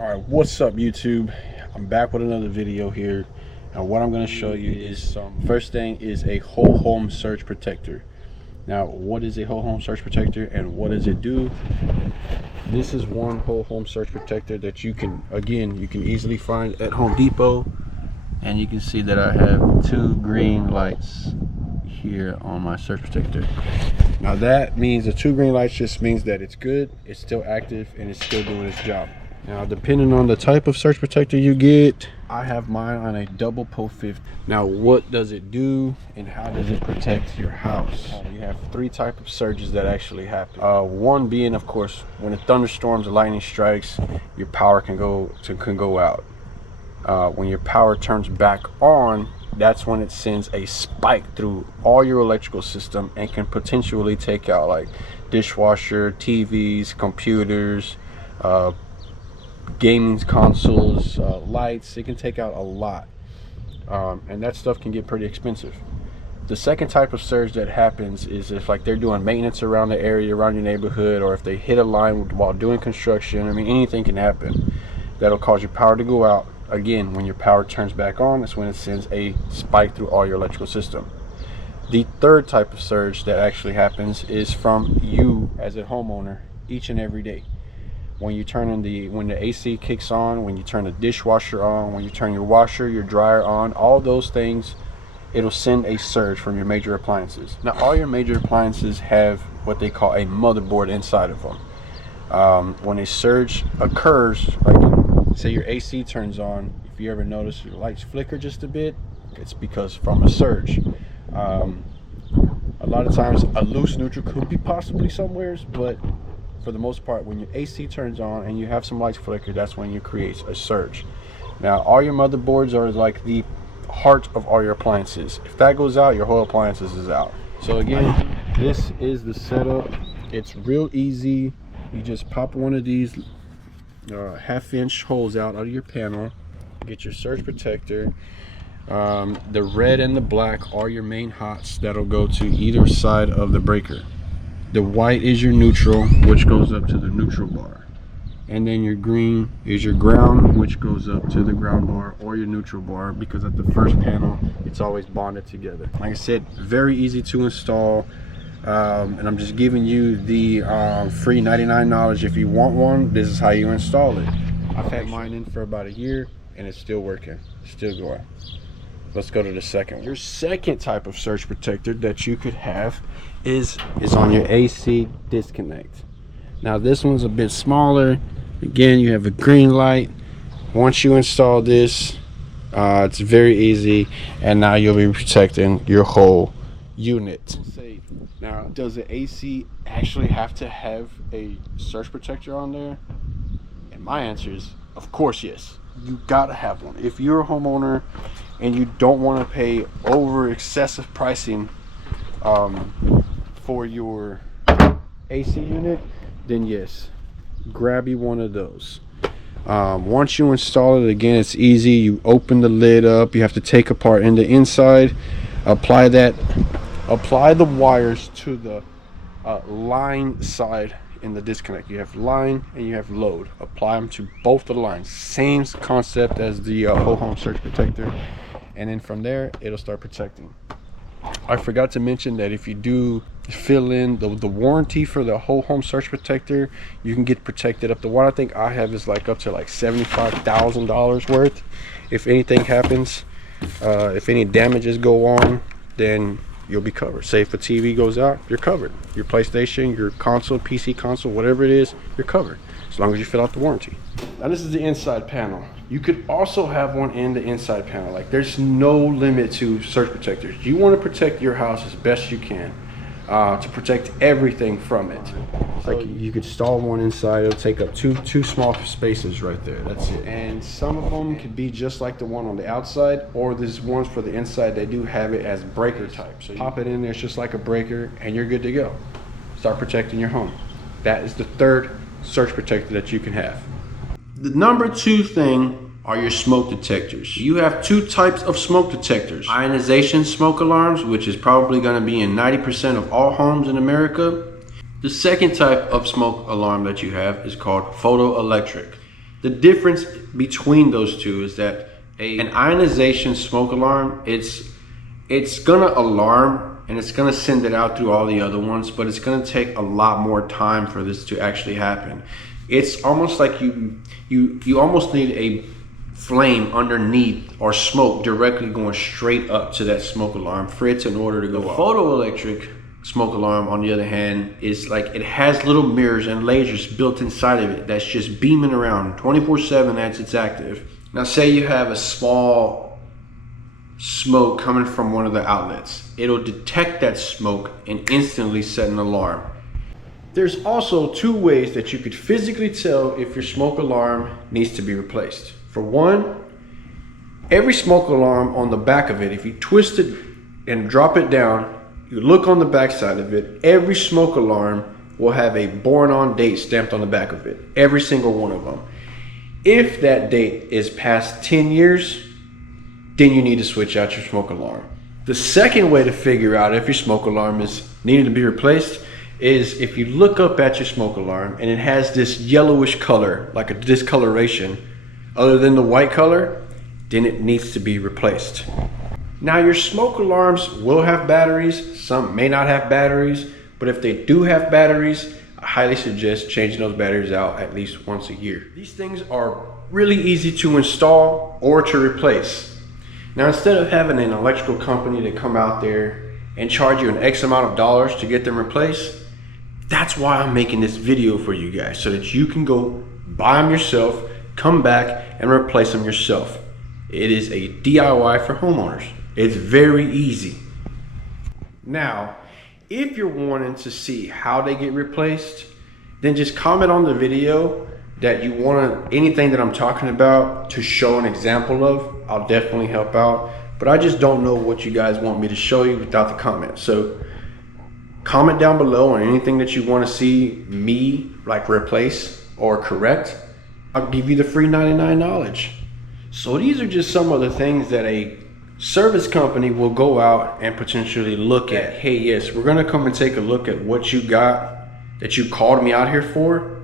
All right, what's up YouTube? I'm back with another video here, and what I'm going to show you is first thing is a whole home surge protector. Now, what is a whole home surge protector and what does it do? This is one whole home surge protector that you can easily find at Home Depot, and you can see that I have two green lights here on my surge protector. Now that means the two green lights just means that it's good, it's still active, and it's still doing its job. Now, depending on the type of surge protector you get, I have mine on a double PO-50. Now, what does it do and how does it protect your house? You have three types of surges that actually happen. One being, of course, when it thunderstorms or lightning strikes, your power can go out. When your power turns back on, that's when it sends a spike through all your electrical system and can potentially take out like dishwasher, TVs, computers, gaming consoles, lights. It can take out a lot, and that stuff can get pretty expensive. The second type of surge that happens is if like they're doing maintenance around the area, around your neighborhood, or if they hit a line while doing construction. I mean, anything can happen that'll cause your power to go out. Again, when your power turns back on, that's when it sends a spike through all your electrical system. The third type of surge that actually happens is from you as a homeowner each and every day. When you turn when the AC kicks on, when you turn the dishwasher on, when you turn your washer, your dryer on, all those things, it'll send a surge from your major appliances. Now, all your major appliances have what they call a motherboard inside of them. When a surge occurs, like say your AC turns on, if you ever notice your lights flicker just a bit, it's because from a surge. A lot of times a loose neutral could be possibly somewheres, but for the most part, when your AC turns on and you have some lights flicker, that's when you create a surge. Now, all your motherboards are like the heart of all your appliances. If that goes out, your whole appliances is out. So again, this is the setup. It's real easy. You just pop one of these half-inch holes out of your panel, get your surge protector. The red and the black are your main hots that'll go to either side of the breaker. The white is your neutral, which goes up to the neutral bar, and then your green is your ground, which goes up to the ground bar or your neutral bar, because at the first panel it's always bonded together. Like I said, very easy to install. And I'm just giving you the free 99 knowledge. If you want one, this is how you install it. I've had mine in for about a year and it's still working, still going. Let's go to the second one. Your second type of surge protector that you could have is on your AC disconnect. Now, this one's a bit smaller. Again, you have a green light. Once you install this, it's very easy, and now you'll be protecting your whole unit. Now, does the AC actually have to have a surge protector on there? And my answer is, of course, yes. You gotta have one. If you're a homeowner and you don't want to pay over excessive pricing for your AC unit, then yes, grab you one of those. Once you install it, again, it's easy. You open the lid up. You have to take apart in the inside, apply the wires to the line side in the disconnect. You have line and you have load. Apply them to both the lines. Same concept as the whole home surge protector, and then from there it'll start protecting. I forgot to mention that if you do fill in the warranty for the whole home surge protector, you can get protected up to what I think I have is like up to like $75,000 worth. If anything happens, if any damages go on, then you'll be covered. Say if a TV goes out, you're covered. Your PlayStation, your console, PC console, whatever it is, you're covered as long as you fill out the warranty. Now, this is the inside panel. You could also have one in the inside panel. Like, there's no limit to surge protectors. You want to protect your house as best you can, to protect everything from it. Like, you could install one inside. It'll take up two small spaces right there. That's it. And some of them could be just like the one on the outside, or there's ones for the inside. They do have it as breaker type. So you pop it in there, it's just like a breaker, and you're good to go. Start protecting your home. That is the third surge protector that you can have. The number two thing are your smoke detectors. You have two types of smoke detectors. Ionization smoke alarms, which is probably going to be in 90% of all homes in America. The second type of smoke alarm that you have is called photoelectric. The difference between those two is that an ionization smoke alarm, it's gonna alarm and it's gonna send it out through all the other ones, but it's gonna take a lot more time for this to actually happen. It's almost like you almost need a flame underneath or smoke directly going straight up to that smoke alarm for it in order to go off. Photoelectric smoke alarm, on the other hand, is like it has little mirrors and lasers built inside of it that's just beaming around 24/7 as it's active. Now say you have a small smoke coming from one of the outlets. It'll detect that smoke and instantly set an alarm. There's also two ways that you could physically tell if your smoke alarm needs to be replaced. For one, every smoke alarm on the back of it, if you twist it and drop it down, you look on the back side of it, every smoke alarm will have a born on date stamped on the back of it. Every single one of them. If that date is past 10 years, then you need to switch out your smoke alarm. The second way to figure out if your smoke alarm is needing to be replaced is if you look up at your smoke alarm and it has this yellowish color, like a discoloration, other than the white color, then it needs to be replaced. Now your smoke alarms will have batteries, some may not have batteries, but if they do have batteries, I highly suggest changing those batteries out at least once a year. These things are really easy to install or to replace. Now instead of having an electrical company to come out there and charge you an X amount of dollars to get them replaced, that's why I'm making this video for you guys, so that you can go buy them yourself, come back and replace them yourself. It is a DIY for homeowners. It's very easy. Now, if you're wanting to see how they get replaced, then just comment on the video that you want anything that I'm talking about to show an example of. I'll definitely help out, but I just don't know what you guys want me to show you without the comments. So comment down below on anything that you want to see me like replace or correct. I'll give you the free 99 knowledge. So these are just some of the things that a service company will go out and potentially look at. Hey, yes, we're gonna come and take a look at what you got that you called me out here for,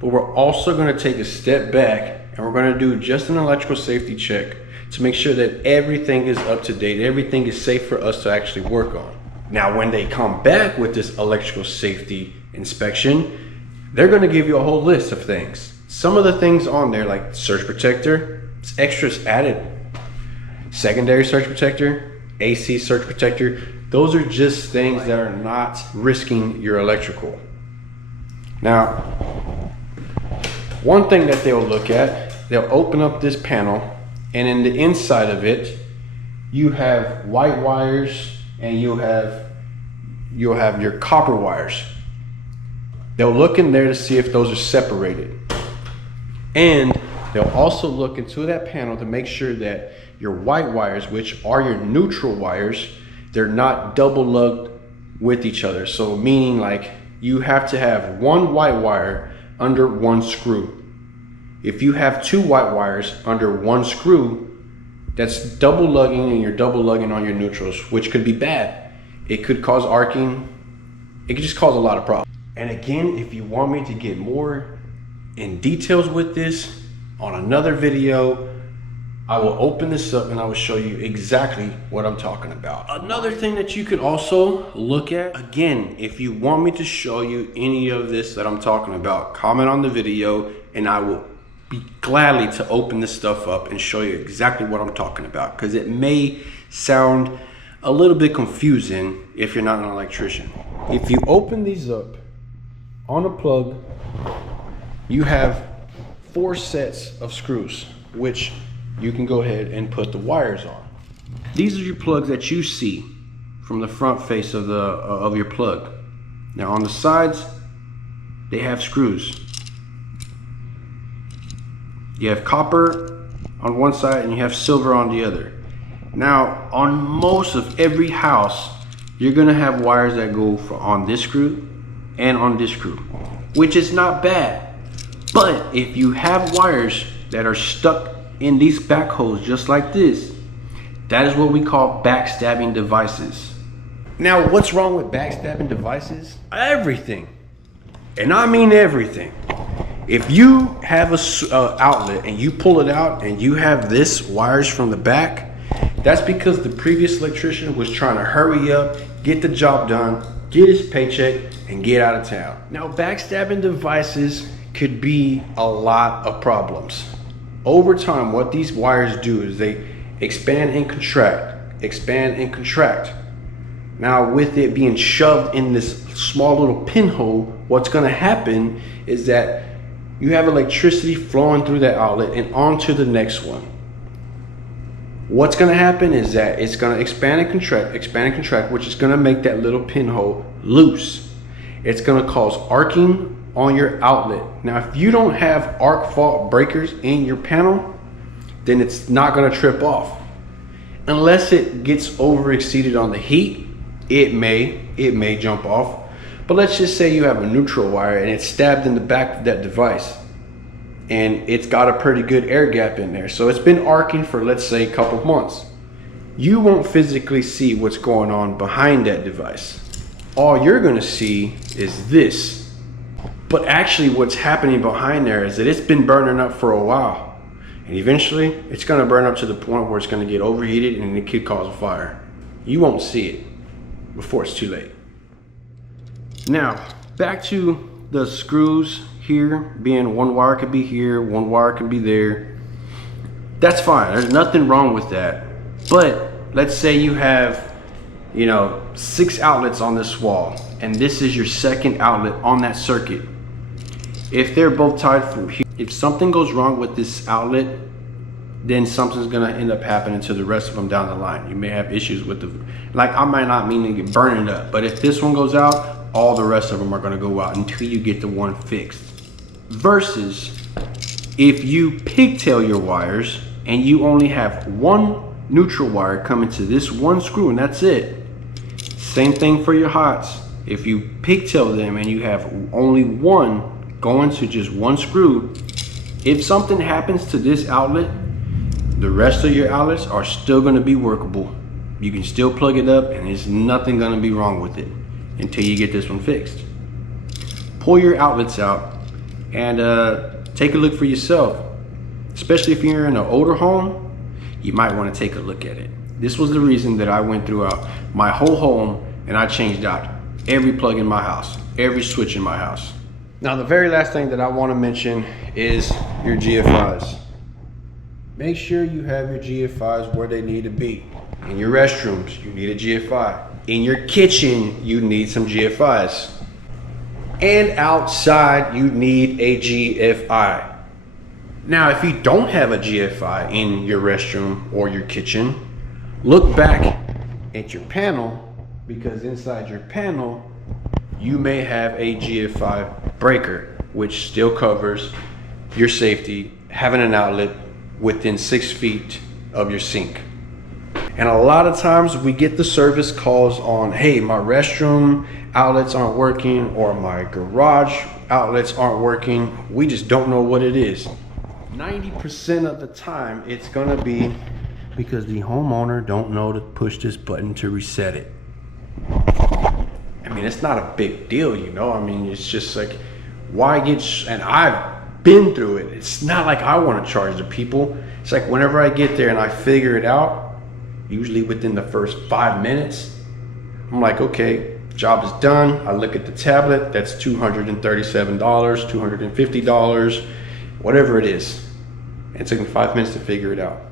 but we're also gonna take a step back and we're gonna do just an electrical safety check to make sure that everything is up to date, everything is safe for us to actually work on. Now, when they come back with this electrical safety inspection, they're gonna give you a whole list of things. Some of the things on there, like surge protector, it's extras added. Secondary surge protector, AC surge protector, those are just things that are not risking your electrical. Now, one thing that they'll look at, they'll open up this panel, and in the inside of it, you have white wires and you'll have your copper wires. They'll look in there to see if those are separated. And they'll also look into that panel to make sure that your white wires, which are your neutral wires, they're not double lugged with each other. So meaning like you have to have one white wire under one screw. If you have two white wires under one screw, that's double lugging, and you're double lugging on your neutrals, which could be bad. It could cause arcing. It could just cause a lot of problems. And again, if you want me to get more in details with this on another video, I will open this up and I will show you exactly what I'm talking about. Another thing that you could also look at, again, if you want me to show you any of this that I'm talking about, comment on the video and I will be gladly to open this stuff up and show you exactly what I'm talking about, because it may sound a little bit confusing if you're not an electrician. If you open these up on a plug, you have 4 sets of screws, which you can go ahead and put the wires on. These are your plugs that you see from the front face of your plug. Now on the sides, they have screws. You have copper on one side and you have silver on the other. Now on most of every house, you're gonna have wires that go on this screw and on this screw, which is not bad. But if you have wires that are stuck in these back holes just like this, that is what we call backstabbing devices. Now, what's wrong with backstabbing devices? Everything. And I mean everything. If you have a outlet and you pull it out and you have this wires from the back, that's because the previous electrician was trying to hurry up, get the job done, get his paycheck, and get out of town. Now, backstabbing devices could be a lot of problems. Over time, what these wires do is they expand and contract, expand and contract. Now, with it being shoved in this small little pinhole, what's gonna happen is that you have electricity flowing through that outlet and onto the next one. What's gonna happen is that it's gonna expand and contract, which is gonna make that little pinhole loose. It's gonna cause arcing on your outlet. Now, if you don't have arc fault breakers in your panel, then it's not gonna trip off. Unless it gets over exceeded on the heat, it may jump off. But let's just say you have a neutral wire and it's stabbed in the back of that device and it's got a pretty good air gap in there. So it's been arcing for, let's say, a couple months. You won't physically see what's going on behind that device. All you're gonna see is this. But actually what's happening behind there is that it's been burning up for a while. And eventually it's gonna burn up to the point where it's gonna get overheated and it could cause a fire. You won't see it before it's too late. Now, back to the screws here, being one wire could be here, one wire can be there. That's fine, there's nothing wrong with that. But let's say you have, 6 outlets on this wall, and this is your second outlet on that circuit. If they're both tied from here, if something goes wrong with this outlet, then something's gonna end up happening to the rest of them down the line. You may have issues with I might not mean to get burning up, but if this one goes out, all the rest of them are gonna go out until you get the one fixed. Versus if you pigtail your wires and you only have one neutral wire coming to this one screw and that's it. Same thing for your hots. If you pigtail them and you have only one going to just one screw, if something happens to this outlet, the rest of your outlets are still gonna be workable. You can still plug it up and there's nothing gonna be wrong with it until you get this one fixed. Pull your outlets out and take a look for yourself. Especially if you're in an older home, you might wanna take a look at it. This was the reason that I went throughout my whole home and I changed out every plug in my house, every switch in my house. Now, the very last thing that I wanna mention is your GFIs. Make sure you have your GFIs where they need to be. In your restrooms, you need a GFI. In your kitchen, you need some GFIs. And outside, you need a GFI. Now, if you don't have a GFI in your restroom or your kitchen, look back at your panel, because inside your panel, you may have a GFI breaker, which still covers your safety, having an outlet within 6 feet of your sink. And a lot of times we get the service calls on, hey, my restroom outlets aren't working or my garage outlets aren't working. We just don't know what it is. 90% of the time it's gonna be because the homeowner don't know to push this button to reset it. I mean, it's not a big deal, I mean, it's just like, why get, and I've been through it. It's not like I want to charge the people. It's like whenever I get there and I figure it out, usually within the first 5 minutes, I'm like, okay, job is done. I look at the tablet, that's $237, $250, whatever it is. It took me 5 minutes to figure it out.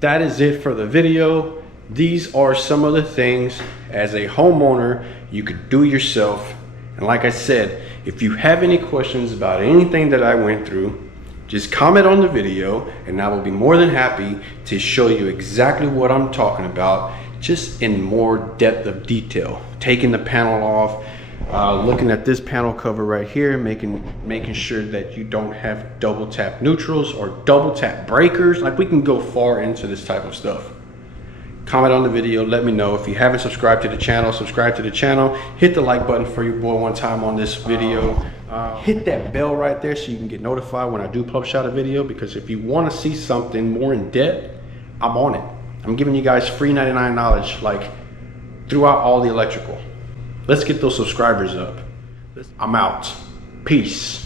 That is it for the video. These are some of the things as a homeowner you could do yourself. And like I said, if you have any questions about anything that I went through, just comment on the video and I will be more than happy to show you exactly what I'm talking about, just in more depth of detail. Taking the panel off, looking at this panel cover right here, making sure that you don't have double tap neutrals or double tap breakers. Like, we can go far into this type of stuff. Comment on the video, let me know. If you haven't subscribed to the channel, subscribe to the channel. Hit the like button for your boy one time on this video. Hit that bell right there so you can get notified when I do publish out a video, because if you want to see something more in depth, I'm on it. I'm giving you guys free 99 knowledge, like, throughout all the electrical. Let's get those subscribers up. I'm out. Peace.